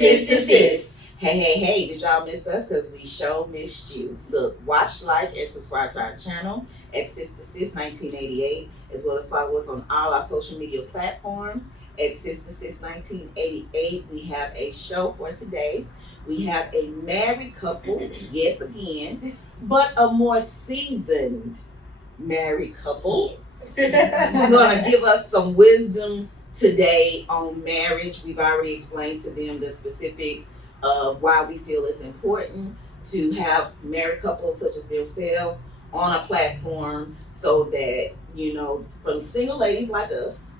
Sister Sis. Hey, did y'all miss us? Because we sure missed you. Look, watch, like, and subscribe to our channel at Sister Sis 1988, as well as follow us on all our social media platforms at Sister Sis 1988. We have a show for today. We have a married couple, yes again, but a more seasoned married couple who's going to give us some wisdom today on marriage. We've already explained to them the specifics of why we feel it's important to have married couples such as themselves on a platform, so that, you know, from single ladies like us,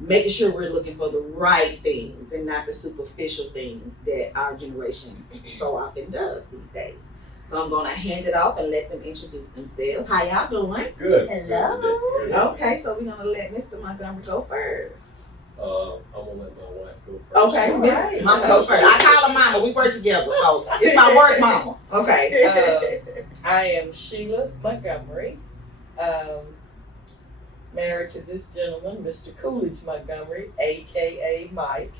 making sure we're looking for the right things and not the superficial things that our generation so often does these days. So I'm gonna hand it off and let them introduce themselves. How y'all doing? Good. Hello. Good. Okay, so we're gonna let Mr. Montgomery go first. I'm gonna let my wife go first. Okay, Miss Mama go first. I call her Mama. We work together, so it's my work Mama. Okay. I am Sheila Montgomery, married to this gentleman, Mr. Coolidge Montgomery, aka Mike,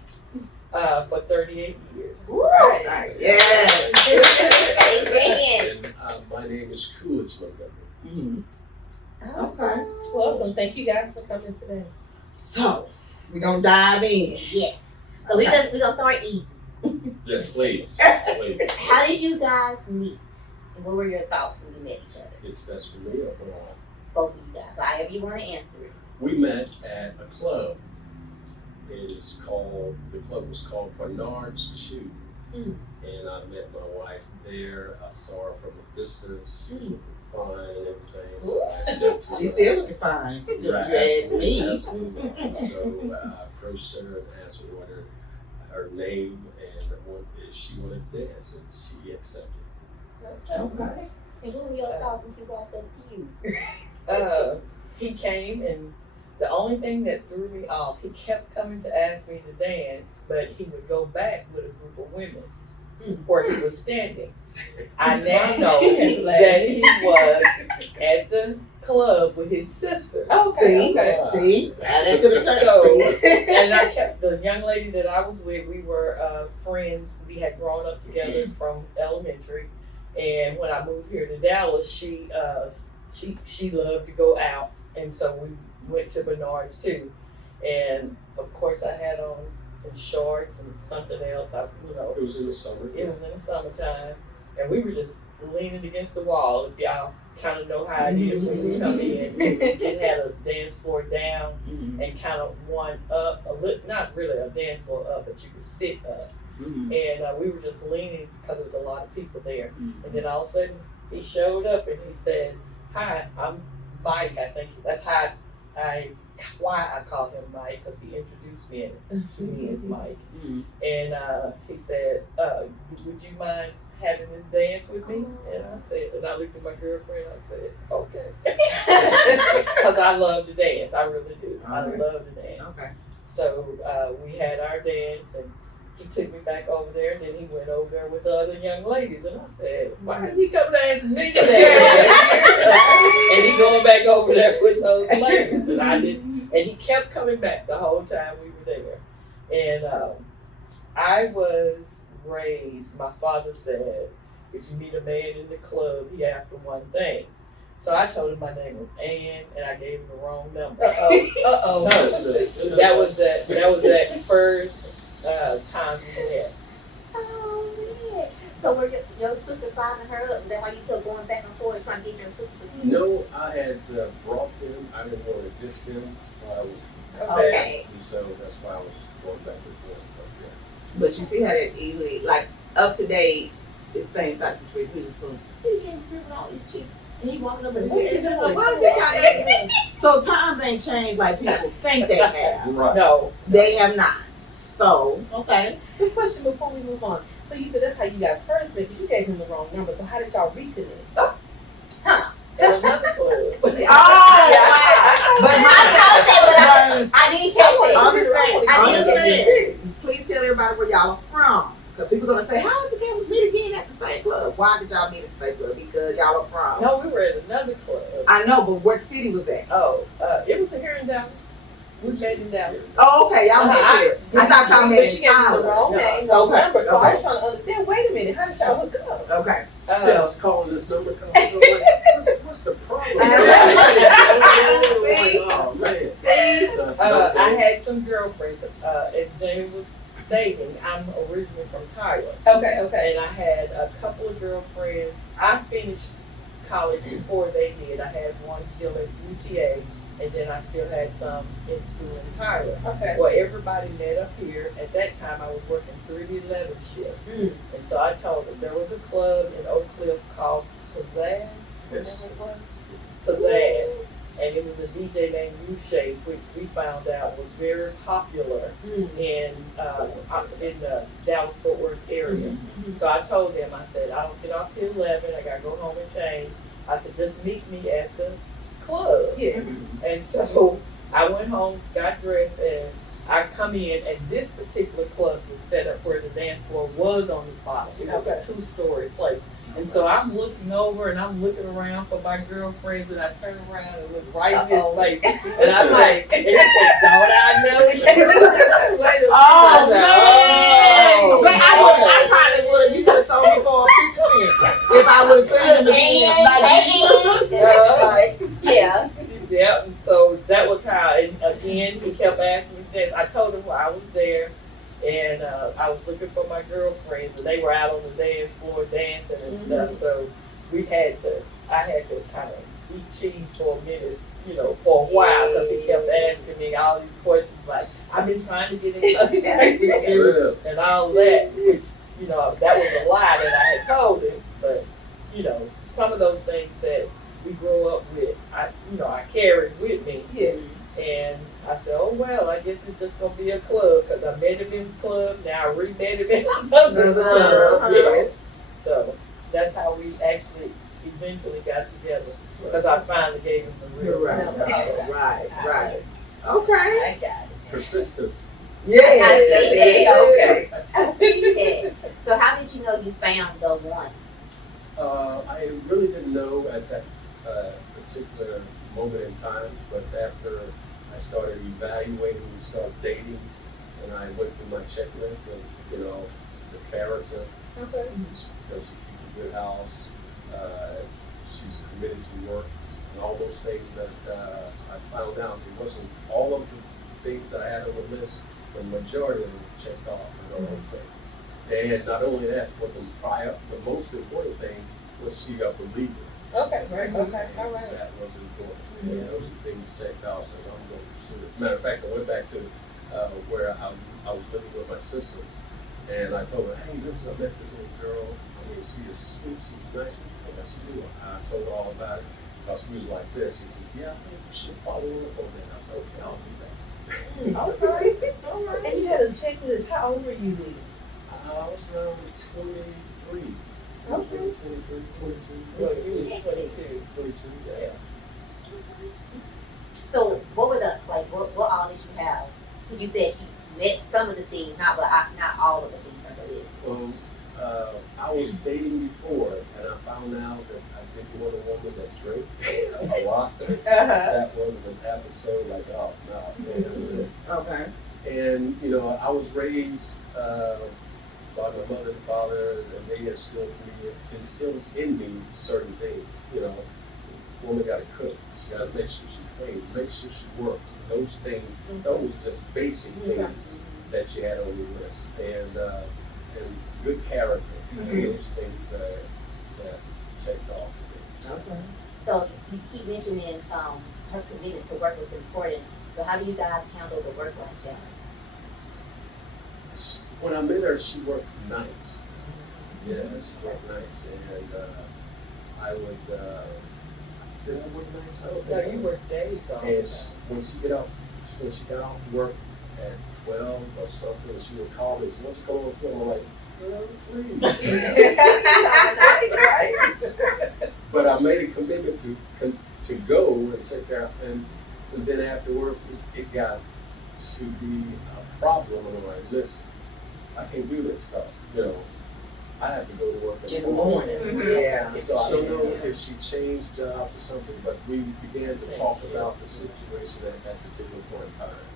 for 38 years. Right. Yes. Amen. And my name is Coolidge Montgomery. Mhm. Awesome. Welcome. Thank you guys for coming today. So we're gonna dive in. Yes. So we gonna start easy. Yes, please. Please. How did you guys meet? And what were your thoughts when you met each other? That's for me or Both of you guys. So however you want to answer it. we met at a club. The club was called Bernard's 2. And I met my wife there. I saw her from a distance. She was looking fine and everything. So I stepped to her. She's still looking fine. Right. You ask me. Absolutely. So I approached her and asked her what her name and if she wanted to dance, and she accepted. Okay. And what were your thoughts when he walked up to you? He came, and the only thing that threw me off, he kept coming to ask me to dance, but he would go back with a group of women where he was standing. I now know that he was at the club with his sisters. See, that could have turned out. And I kept the young lady that I was with. We were friends. We had grown up together from elementary. And when I moved here to Dallas, she loved to go out, and so we went to Bernard's too. And of course, I had on some shorts and something else. It was in the summer. It was in the summertime, and we were just leaning against the wall. If y'all kind of know how it is when we come in, it had a dance floor down and kind of one up, not really a dance floor up, but you could sit up. And we were just leaning because there was a lot of people there. And then all of a sudden, he showed up and he said, "Hi, I'm Mike." I think that's why I call him Mike, because he introduced me as Mike. And he said, "Would you mind having this dance with me?" And I looked at my girlfriend. I said, "Okay," because I love to dance. I really do. I love to dance. Okay. So we had our dance, and he took me back over there, and then he went over there with the other young ladies. And I said, "Why is he coming to ask me to dance?" And he going back over there with those ladies. And I didn't. And he kept coming back the whole time we were there. And I was raised, my father said, if you meet a man in the club, he after one thing. So I told him my name was Ann, and I gave him the wrong number. So that was that first time we met. Oh man. So were your sister sizing her up? Is that why you kept going back and forth trying to get your sister to you? No, I had brought them. I didn't want to diss them while I was Okay. and so that's why I was going back and forth. But you see how that easily, like up to date, it's the same type of situation. We just assume he can't agree with all these chicks. And he walking up and why is that? So times ain't changed like people think they have. Right. No, They have not. So, okay. Quick question before we move on. So you said that's how you guys first met, because you gave him the wrong number. So how did y'all reconnect? in another club. But my I told that, but I didn't catch that. understand. Please tell everybody where y'all are from. Because people are going to say, how did they meet again at the same club? Why did y'all meet at the same club? Because y'all are from. No, we were at another club. I know, but what city was that? Oh, it was here in Dallas. We met in Dallas. Oh, okay, y'all met here. I thought y'all met She in gave me the Tyler. wrong No. name, wrong Okay, number. So I okay. was trying to understand. Wait a minute, how did y'all hook up? Okay. Yeah, I was calling this number. What's the problem? See? Oh man. See? That's I okay. had some girlfriends. As Jamie was stating, I'm originally from Tyler. Okay. And I had a couple of girlfriends. I finished college before they did. I had one still at UTA, and then I still had some in school in Tyler. Okay. Well, everybody met up here. At that time, I was working 3 to 11 shift. And so I told them there was a club in Oak Cliff called Pizzazz. Yes. Remember what it was? Pizzazz. And it was a DJ named U-Shape, which we found out was very popular in the Dallas-Fort Worth area. So I told them, I said, I don't get off till 11. I got to go home and change. I said, just meet me at the club. Yes. And so I went home, got dressed, and I come in, and this particular club was set up where the dance floor was on the bottom. It was a 2-story place. And so I'm looking over and I'm looking around for my girlfriends, and I turn around and look right in his face. And I'm like, and he said, don't I know you? Oh, I said, man. "Oh." But I probably would have. You could have sold me for 50 cents if I would have seen him again. Yeah. Yep. And so that was how. And again, he kept asking me this. I told him I was there, and I was looking for my girlfriends, and they were out on the dance floor dancing and stuff. So I had to kind of eat cheese for a minute, for a while, because he kept asking me all these questions like, I've been trying to get in touch with you and all that, which, that was a lie that I had told him. But, some of those things that we grow up with, I carried with me. Yes. And I said, oh, well, I guess it's just going to be a club, because I met him in the club. Now I re-met him in another club. So that's how we actually eventually got together, because I finally gave him the real number. Right. Okay. I got it. Persistence. Yeah. Okay. Okay. I see that. So how did you know you found the one? I really didn't know at that particular moment in time, but after I started evaluating and started dating, and I went through my checklist of, the character. Okay. Does she keep a good house? She's committed to work, and all those things that I found out. It wasn't all of the things that I had on the list, but the majority of them checked off and all okay. And not only that, but the most important thing was she a believer. Okay. Right. Okay. And All right. that was important. And those are things checked out, so I'm going to pursue it. Matter of fact, I went back to where I was living with my sister, and I told her, hey, listen, I met this little girl. I mean, she is sweet, she's nice. What does she do? I told her all about it. Because she was like this. She said, yeah, I think you should follow up on that. I said, okay, I'll do that. All right. And you had a checklist. How old were you then? I was around 23. Okay. 23, 22. Well, you was 22. 22, yeah. So what were what all did you have? You said she met some of the things, not all of the things on the list. Well, I was dating before, and I found out that I didn't want a woman that drank a lot. That was an episode like, oh no, man. Okay. And I was raised by my mother and father, and they instilled in me certain things. Woman got to cook. She got to make sure she cleans, make sure she works. Those things, those just basic things that you had on your list, and good character. And those things that checked off for me. Okay. So you keep mentioning her commitment to work was important. So how do you guys handle the work-life balance? When I met her, she worked nights. Yeah, she worked nights, and I would. Did I work nights? I don't No, think. you work days all the And time. when she got off work at 12 or something, she would call me and say, "What's going on?" So I'm like, "Girl, please." Right. But I made a commitment to go and take care, and then afterwards it got to be a problem. And I'm like, listen, I can't do this because I have to go to work In the morning. Mhm. Yeah. So I don't know if she changed jobs or something, but we began to talk about the situation at that particular point in time.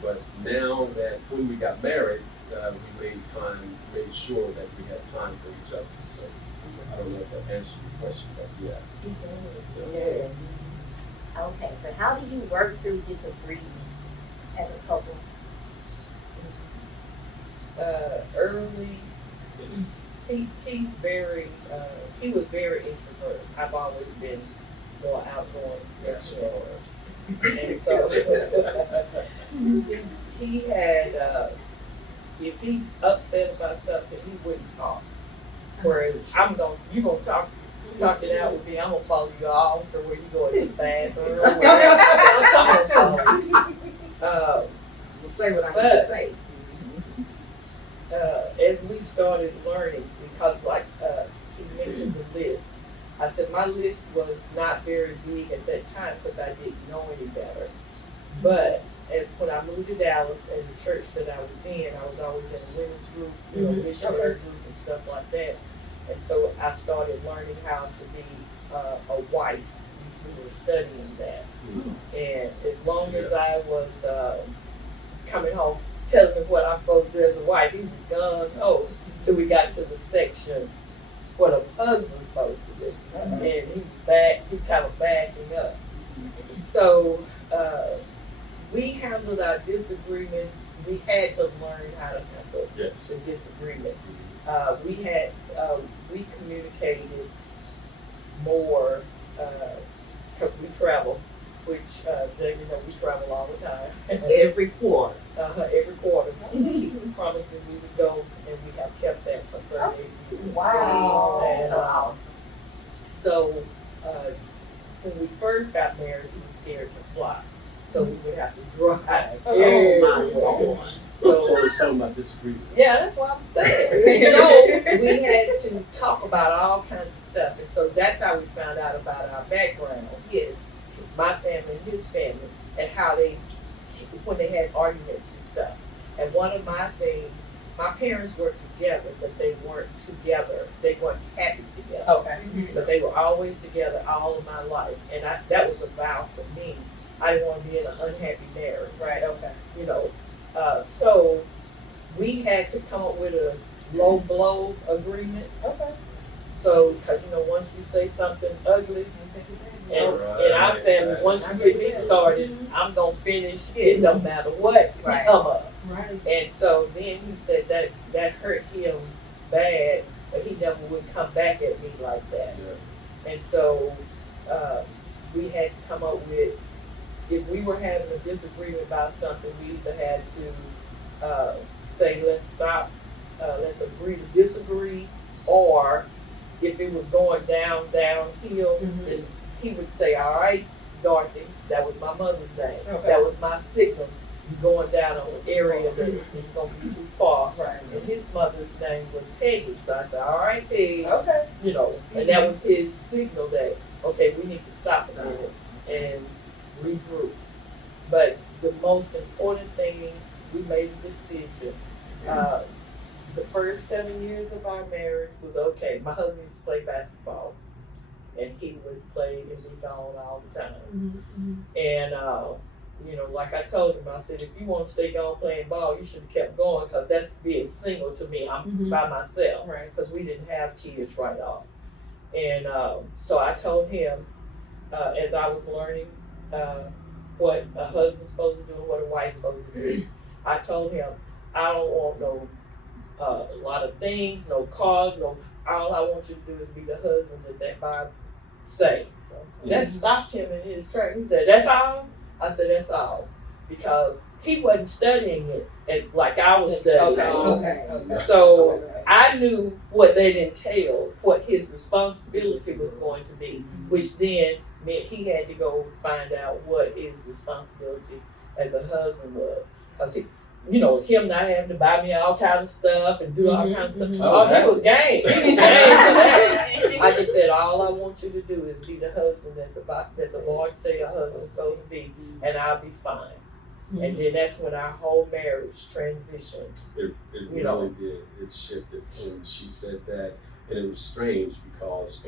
But now that when we got married, we made sure that we had time for each other. So I don't know if that answered your question, but yeah. It does. Yes. Okay, so how do you work through disagreements as a couple? Early, he was very introverted. I've always been more outgoing than extrovert. And so he had, if he upset about something, he wouldn't talk. Whereas you gonna talk it out with me. I'm gonna follow you all to where you go to the bathroom. I'm gonna follow you. We'll say what I need to say. As we started learning, because he mentioned the list, I said my list was not very big at that time because I didn't know any better. But when I moved to Dallas and the church that I was in, I was always in a women's group, missionary group and stuff like that. And so I started learning how to be a wife. We were studying that. And as long as I was coming home telling me what I'm supposed to do as a wife, he was gone till we got to the section what a husband's supposed to do. And he kind of backing up. So we handled our disagreements. We had to learn how to handle the disagreements. We communicated more because we travel, which Jamie knows we travel all the time. Every quarter. Every quarter. He promised me we would go, and we have kept that for 38 years. Wow. And, So awesome. So when we first got married, he was scared to fly. So we would have to drive. Oh my Lord. So we're talking about disagreement. Yeah, that's what I'm saying. So we had to talk about all kinds of stuff. And so that's how we found out about our background. Yes. My family and his family, and how when they had arguments and stuff. And one of my things, my parents were together, but they weren't together. They weren't happy together. Okay. But they were always together all of my life. And that was a vow for me. I didn't want to be in an unhappy marriage. Right, okay. So we had to come up with a low blow agreement. Okay. So, because once you say something ugly, in our family, once you get me started, I'm gonna finish. It don't matter what come up. Right. And so then he said that hurt him bad, but he never would come back at me like that. Yeah. And so we had to come up with, if we were having a disagreement about something, we either had to say, let's stop, let's agree to disagree, or if it was going downhill, then he would say, all right, Dorothy, that was my mother's name. Okay. That was my signal. You're going down an area that is going to be too far. Right. And his mother's name was Peggy. So I said, all right, Peggy. Okay. And that was his signal that, okay, we need to stop a minute and regroup. But the most important thing, we made a decision. The first 7 years of our marriage was okay. My husband used to play basketball, and he would play and be gone all the time. And like I told him, I said, if you want to stay gone playing ball, you should have kept going, because that's being single to me. I'm by myself, Right. because we didn't have kids right off. And so I told him, as I was learning what a husband's supposed to do and what a wife's supposed to do, I told him, I don't want a lot of things, no cars, all I want you to do is be the husband that Bible say. That stopped him in his track. He said, that's all? I said, that's all. Because he wasn't studying it like I was studying. Okay. So I knew what that entailed, what his responsibility was going to be, which then meant he had to go find out what his responsibility as a husband was. Because him not having to buy me all kind of stuff and do all kinds of stuff. He was game. He was game for that. I just said, all I want you to do is be the husband that the Lord say a husband is supposed to be, and I'll be fine. And then that's when our whole marriage transitioned. It You know. really did. It shifted. And she said that, and it was strange because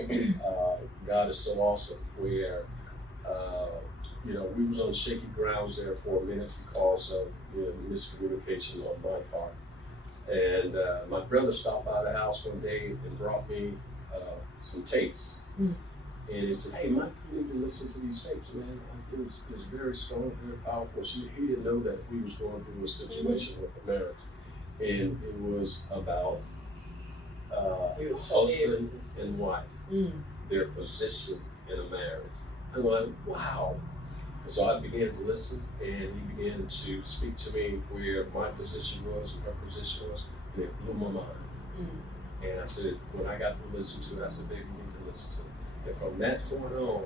God is so awesome where, we was on shaky grounds there for a minute because of miscommunication on my part. And my brother stopped by the house one day and brought me some tapes. Mm. And he said, "Hey, Mike, you need to listen to these tapes, man. It was very strong, very powerful." He didn't know that we was going through a situation with the marriage. And it was about husband and wife, their position in a marriage. I'm like, wow. And so I began to listen, and he began to speak to me where my position was and her position was, and it blew my mind. And I said, when I got to listen to it, I said, "Baby, you need to listen to it." And from that point on,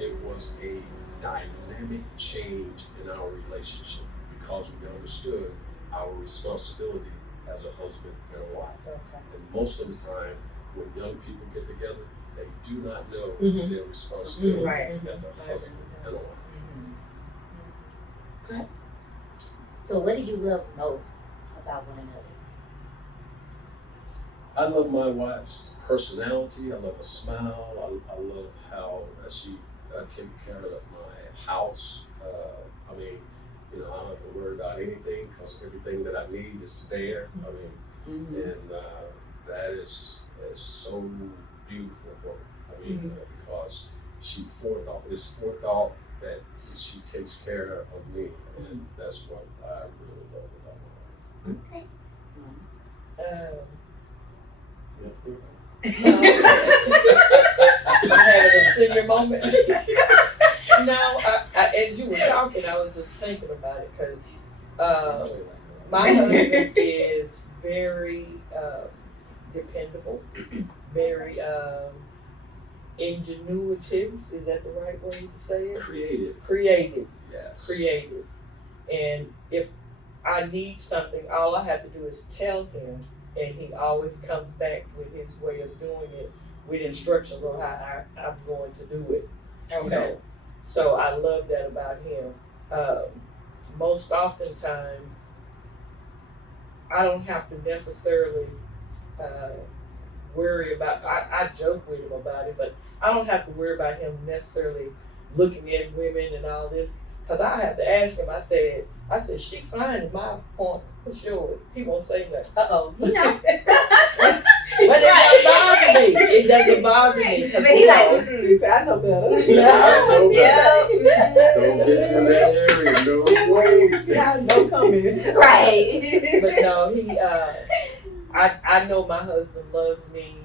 it was a dynamic change in our relationship because we understood our responsibility as a husband and a wife. Okay. And most of the time, when young people get together, they do not know their responsibility Right. as a husband and a wife. Chris? So what do you love most about one another? I love my wife's personality. I love her smile. I love how she takes care of my house. I don't have to worry about anything because everything that I need is there. And that is so beautiful for me. Because it's forethought that she takes care of me, and that's what I really love about my wife. Okay. Yes, sir. I'm having a senior moment. No, as you were talking, I was just thinking about it because my husband is very dependable, very ingenuitive. Is that the right way to say it? Creative. Yes. Creative. And if I need something, all I have to do is tell him, and he always comes back with his way of doing it with instructions on how I'm going to do it. Okay. You know? So I love that about him. Most oftentimes, I don't have to necessarily worry about, I joke with him about it, but I don't have to worry about him necessarily looking at women and all this, because I have to ask him. I said, "She fine in my point. What's yours?" He won't say nothing. Uh-oh. You know. But it doesn't bother me. It doesn't bother me. But he like, He said, "I know better." Don't get to that area. No way. Yeah, no comment. right. But no, he. I know my husband loves me.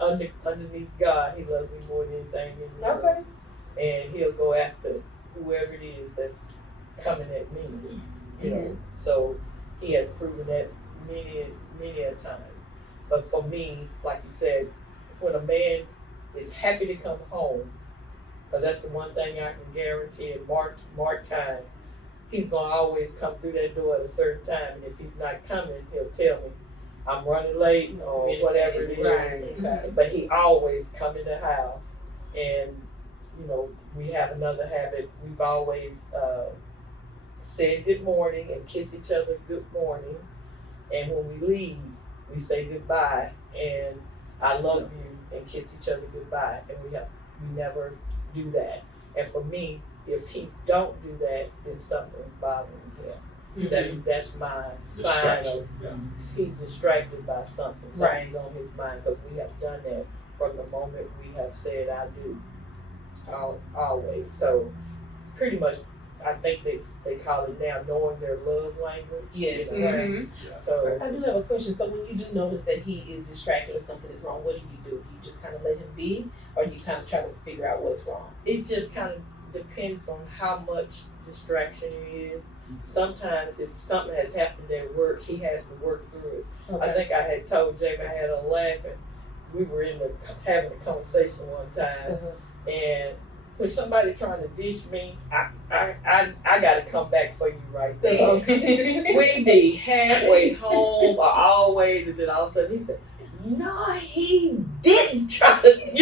Underneath God, he loves me more than anything in the world. Okay. And he'll go after whoever it is that's coming at me. You know. So he has proven that many a times. But for me, like you said, when a man is happy to come home, because that's the one thing I can guarantee at mark time, he's gonna always come through that door at a certain time. And if he's not coming, he'll tell me, "I'm running late," or whatever it is. Right. But he always come in the house. And, we have another habit. We've always said good morning and kiss each other good morning. And when we leave, we say goodbye and "I love you" and kiss each other goodbye. And we never do that. And for me, if he don't do that, then something's bothering him. That's my sign of he's distracted by something. Something's on his mind, because we have done that from the moment we have said "I do." Always. So pretty much, I think they call it now knowing their love language. Yes. Mhm. Yeah. So I do have a question. So when you do notice that he is distracted or something is wrong, what do? You just kind of let him be, or you kind of try to figure out what's wrong? it just kind of depends on how much distraction it is. Sometimes if something has happened at work, he has to work through it. Okay. I think I had told Jamie, I had her laughing. We were having a conversation one time, and when somebody trying to dish me, I gotta come back for you right there. Okay. We be halfway home or always, and then all of a sudden he said, "No, he didn't try to,"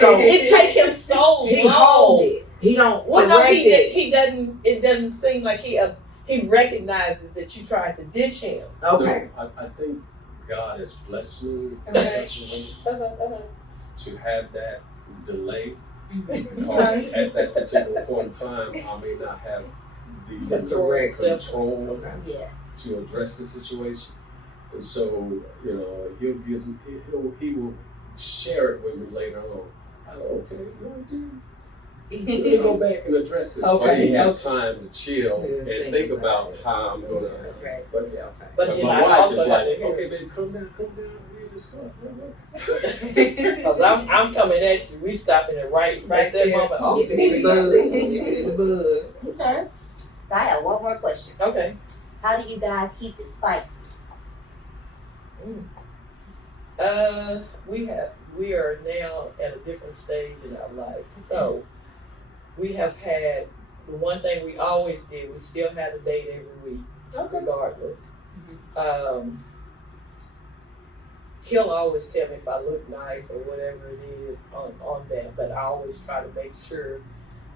so it take him so He long. hold it. He don't Well, no, correct it. he doesn't. It doesn't seem like he recognizes that you tried to dish him. Okay. No, I think God has blessed me in Okay. such a way to have that delay. Because at that particular point in time, I may not have the Correct. control Okay. Yeah. to address the situation. And so, he will share it with me later on. I go, okay, let me go back and address this. Okay, But he have okay. time to chill and think about how I'm gonna. Right. But yeah. Okay. But you know, my I wife also is have like, to hear. okay, baby, come down, here, let's go. Cause I'm coming at you. We stopping it right at that there. moment. Oh, Nip it in the bud. Nip it in the bud. Okay. So I have one more question. okay. How do you guys keep it spicy? We are now at a different stage in our lives. So we have had the one thing we always did. We still had a date every week, regardless. He'll always tell me if I look nice or whatever it is on that, but I always try to make sure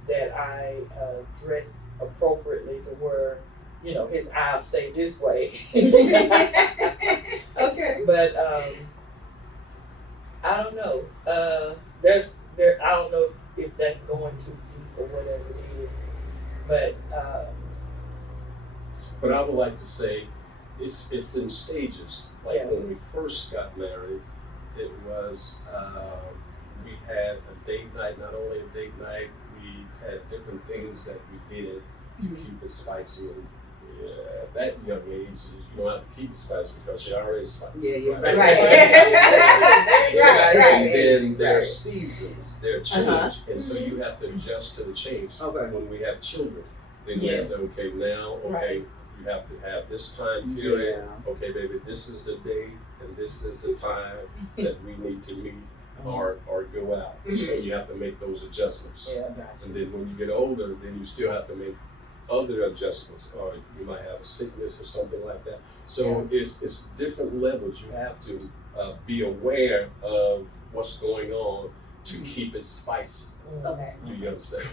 that I dress appropriately to where, you know, his eyes stay this way. Okay. But I don't know. I don't know if that's going too deep or whatever it is. But But I would like to say it's in stages. Like Yeah. when we first got married, it was we had a date night. Not only a date night, we had different things that we did to keep it spicy. And at that young age, you don't have to keep it spicy because you're already spicy. Yeah, you're right. right. And then there are seasons, there are change, Uh-huh. and so you have to adjust to the change. Okay. When we have children, then you have Yes. to, okay, now, okay, you have to have this time period. Yeah. Okay, baby, this is the day and this is the time that we need to meet or go out. So you have to make those adjustments. yeah. And then when you get older, then you still have to make other adjustments, or you might have a sickness or something like that. So it's different levels. You have to be aware of what's going on to keep it spicy. Okay. Do you understand?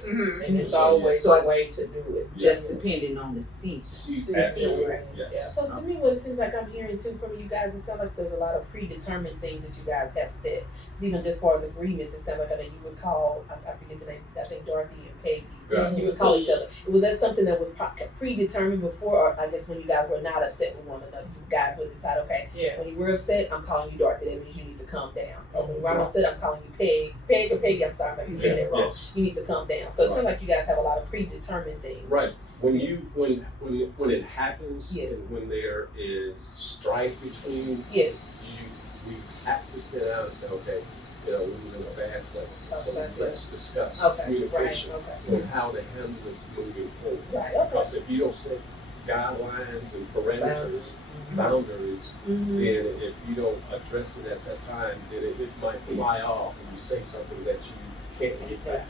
And it's So, always So a way to do it. Just depending on the season. Absolutely. Yes. Yes. So to me, what it seems like I'm hearing too from you guys, it sounds like there's a lot of predetermined things that you guys have set. 'Cause even just as far as agreements, it sounds like I know you would call, I forget the name, I think Dorothy and Peggy. Yeah. You would call each other. Was that something that was predetermined before, or I guess when you guys were not upset with one another, you guys would decide, okay, Yeah. when you were upset, I'm calling you Dorothy. That means you need to calm down. Or when I'm upset, I'm calling you Peg or Peggy. I'm sorry, like you said that wrong. Yes. You need to calm down. So it sounds like you guys have a lot of predetermined things. Right. When it happens, Yes. and when there is strife between Yes. we have to sit down and say, okay, we was in a bad place. So Okay. let's discuss Okay. communication Right. Okay. and how to handle it moving forward. Right. Okay. Because if you don't set guidelines and parameters, boundaries, Mm-hmm. then if you don't address it at that time, then it might fly off and you say something that you can't get back.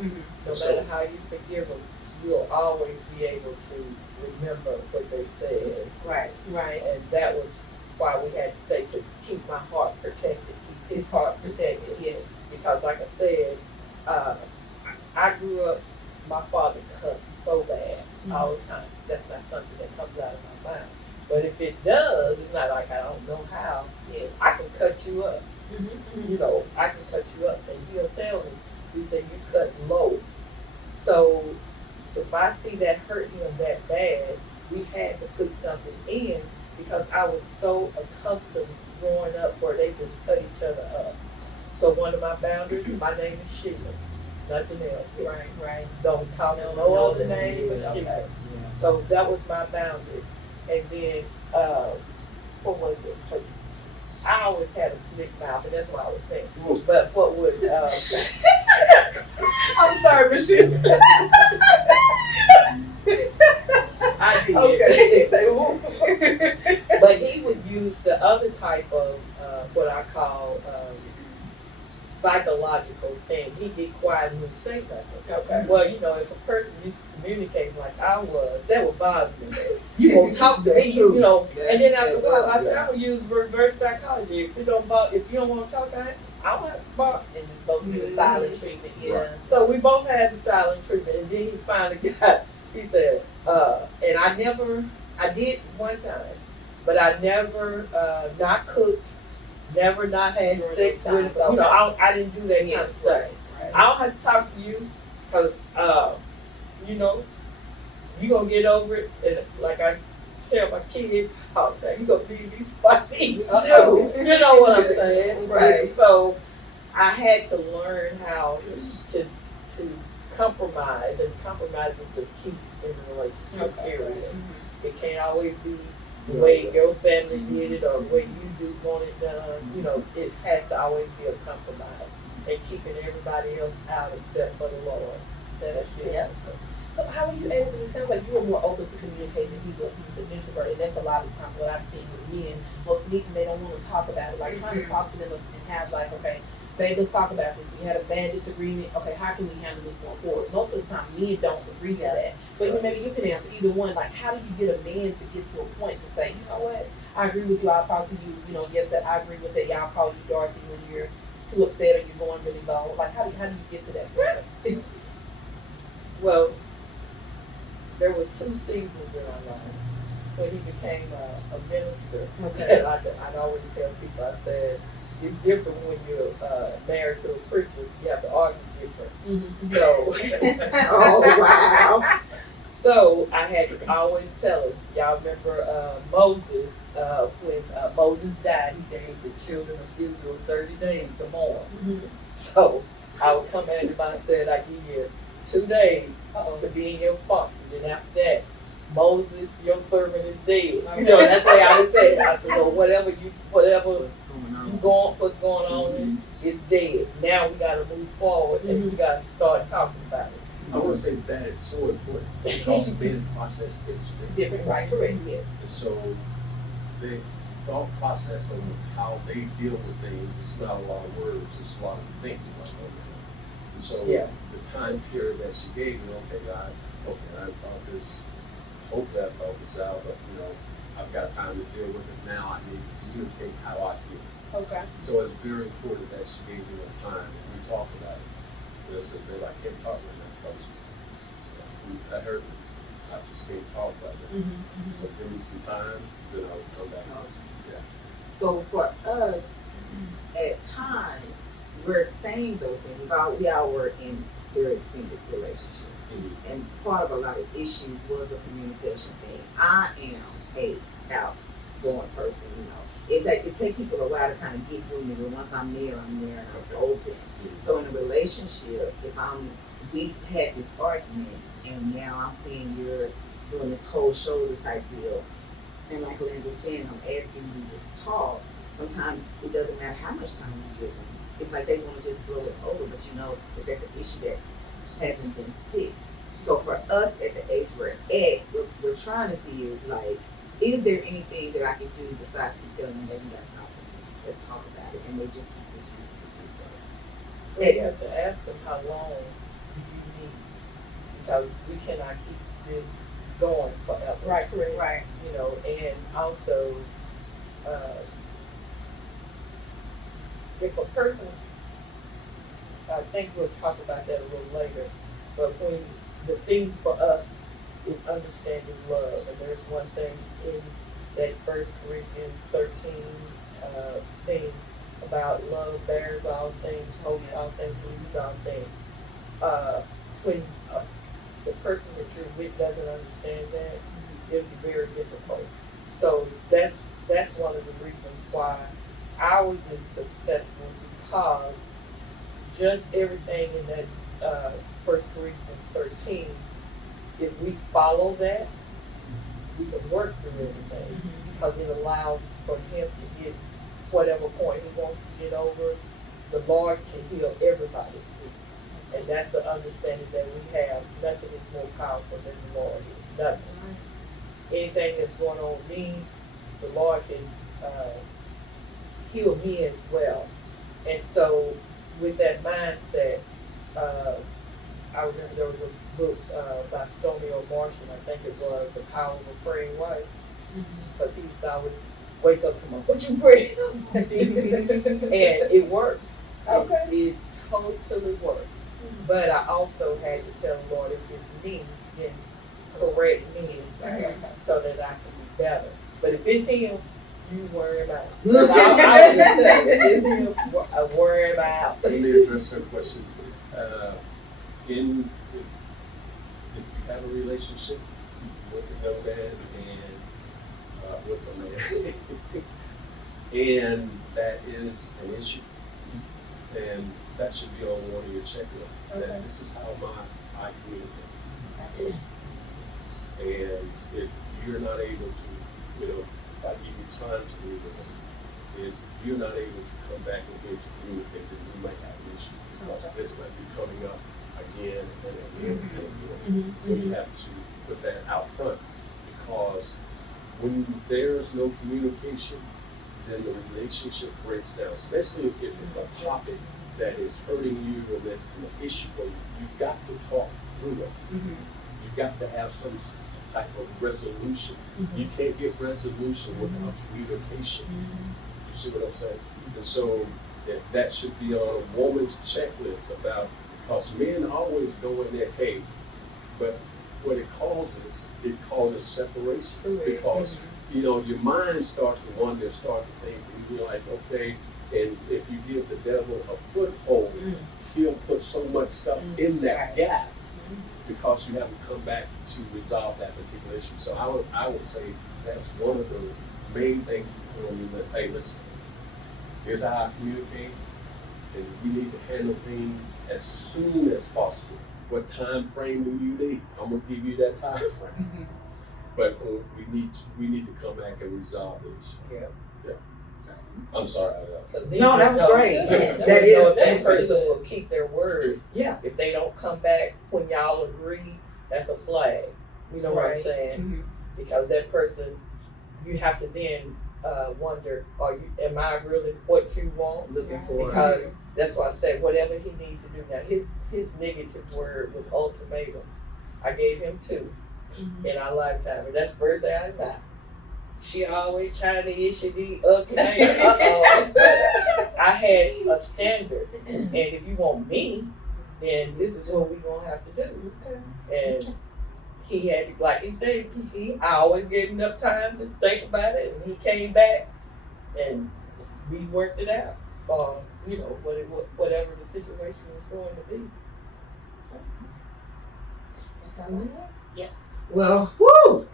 No matter how you forgive them, you'll always be able to remember what they said. Right. Right. And that was why we had to say to keep my heart protected, keep his heart protected. Yes. Because like I said, I grew up, my father cussed so bad all the time. That's not something that comes out of my mouth. But if it does, it's not like I don't know how. Yes. I can cut you up. Mm-hmm. You know, I can cut you up. And he'll tell me, he said, you cut low. So if I see that hurt him that bad, we had to put something in because I was so accustomed growing up where they just cut each other up. So one of my boundaries, my name is Sheila, nothing else. Right. Right. Don't call me no other name but Sheila. Yeah. So that was my boundary. And then, what was it? Because I always had a slick mouth, and that's what I was saying. But what would, I'm sorry, Michelle. I did. Okay. But he would use the other type of what I call psychological thing. He'd get quiet and would say nothing. Okay. Well, you know, if a person used to communicate like I was, that would bother me. You won't talk to me, you know. And then after a while, I said, I'm gonna use reverse psychology. If you don't want to talk, I don't have to bark. And just both both do the silent treatment. Yeah. Right. So we both had the silent treatment, and then he finally got. He said, and I did one time, but I never not cooked, never not had During sex those with. times, You know, okay. I didn't do that kind of Yes, stuff. right. I don't have to talk to you, cause you know, you gonna get over it, and like I tell my kids all the time, you gonna leave me funny. Uh-oh. You know what I'm saying? Right. So I had to learn how Yes. to compromise, and compromise is the key in the relationship period. It can't always be the way your family did it or the way you want it done. You know, it has to always be a compromise and keeping everybody else out except for the Lord. That's it. Yeah. So how were you able, because it sounds like you were more open to communicate than he was. He was an introvert, and that's a lot of times what I've seen with men. Most men, they don't want to talk about it. Like trying to talk to them and have like, okay, babe, let's talk about this. We had a bad disagreement. Okay, how can we handle this going forward? Most of the time, men don't agree to that. So even maybe you can answer either one. Like, how do you get a man to get to a point to say, you know what, I agree with you. I'll talk to you. You know, yes, that I agree with that. Y'all call you Dorothy when you're too upset or you're going really low. Like, how do you get to that point? Well, there was 2 seasons in our life when he became a minister. Okay. And I'd always tell people, I said, it's different when you're married to a preacher. You have to argue different. So, Oh wow. so I had to always tell him. Y'all remember Moses? When Moses died, he gave the children of Israel 30 days to mourn. So I would come at him. I said, I give you 2 days to be in your function. Then after that, Moses, your servant is dead. You know, that's the way I would say it. I said, well, whatever what's going on is dead. Now we got to move forward and we got to start talking about it. I want to say that is so important because men process things Different, right? Correct. Yes. And so the thought process on how they deal with things, it's not a lot of words, it's a lot of thinking. And so Yeah. the time period that she gave me, okay, God, I thought this, hopefully I thought this out, but you know, I've got time to deal with it now. I need to communicate how I feel. Okay. So it's very important that she gave me the time and we talk about it. You know, so they're like, can't talk about that because that hurt me. I just can't talk about it. So give me some time, then I'll come back. So for us, at times we're saying those things. We all were in very extended relationships. And part of a lot of issues was a communication thing. I am a outgoing person, you know. It take people a while to kind of get through me, but once I'm there and I'm open. So in a relationship, we had this argument, and now I'm seeing you're doing this cold shoulder type deal, and like Landry was saying, I'm asking you to talk. Sometimes it doesn't matter how much time you give them. It's like they want to just blow it over, but you know that that's an issue that hasn't been fixed. So for us at the age we're at, what we're trying to see is like, is there anything that I can do besides keep telling them that you got to talk to me? Let's talk about it, and they just keep refusing to do so. Well, you have to ask them how long do you need, because we cannot keep this going forever. Right. Correct. Right. You know, and also, if a person, I think we'll talk about that a little later, but when the thing for us is understanding love, and there's one thing in that 1 Corinthians 13 thing about love bears all things, hopes all things, believes all things. When the person that you're with doesn't understand that, it'll be very difficult. So that's one of the reasons why ours is successful, because just everything in that 1 Corinthians 13, if we follow that, we can work through everything, because it allows for him to get whatever point he wants to get over. The Lord can heal everybody. And that's the understanding that we have. Nothing is more powerful than the Lord. Nothing. Anything that's going on with me, the Lord can heal me as well. And so with that mindset, I remember there was a book by Stoney O. Marshall, I think it was, The Power of a Praying Wife, because he used to always wake up to my, what you praying? And it works. Okay. It totally works. But I also had to tell the Lord, if it's me, then correct me so that I can be better. But if it's him, you worry about it. I was just telling you, if it's him, I worry about it. Let me address her question. If you have a relationship with a young man and with a man, and that is an issue, and that should be on one of your checklists. Okay. That this is how I communicate. And if you're not able to, if I give you time to meet with him, if you're not able to come back and be able to communicate, then we might have an issue because this might be coming up again and again and again. So you have to put that out front, because when there's no communication, then the relationship breaks down, especially if it's a topic that is hurting you and that's an issue for you. You've got to talk through it. You've got to have some type of resolution. You can't get resolution without communication. You see what I'm saying? And so that should be on a woman's checklist about, because men always go in their cave, but what it causes separation. Because your mind starts to wonder, start to think, and you're like, okay, and if you give the devil a foothold, he'll put so much stuff in that gap because you haven't come back to resolve that particular issue. So I would say that's one of the main things let's say, listen, here's how I communicate, and we need to handle things as soon as possible. What time frame do you need? I'm gonna give you that time frame. But we need to come back and resolve this. Yeah. I'm sorry. No, that was great. That person will keep their word. Yeah. If they don't come back when y'all agree, that's a flag. You know what I'm saying? Because that person, you have to then wonder, am I really what you want? Looking for. Because that's why I said whatever he needs to do now. His negative word was ultimatums. I gave him 2 in our lifetime, and that's the first thing I got. She always trying to issue the ultimatum. But I had a standard, and if you want me, then this is what we're gonna have to do. And he had to, like he said, I always gave him enough time to think about it, and he came back, and we worked it out. Whatever the situation was going to be. That's all I have. Yeah. Well, woo!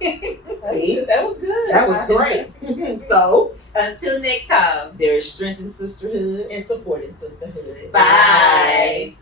See, that was good. That was great. So, Until next time. there is strength in sisterhood. And supporting sisterhood. Bye.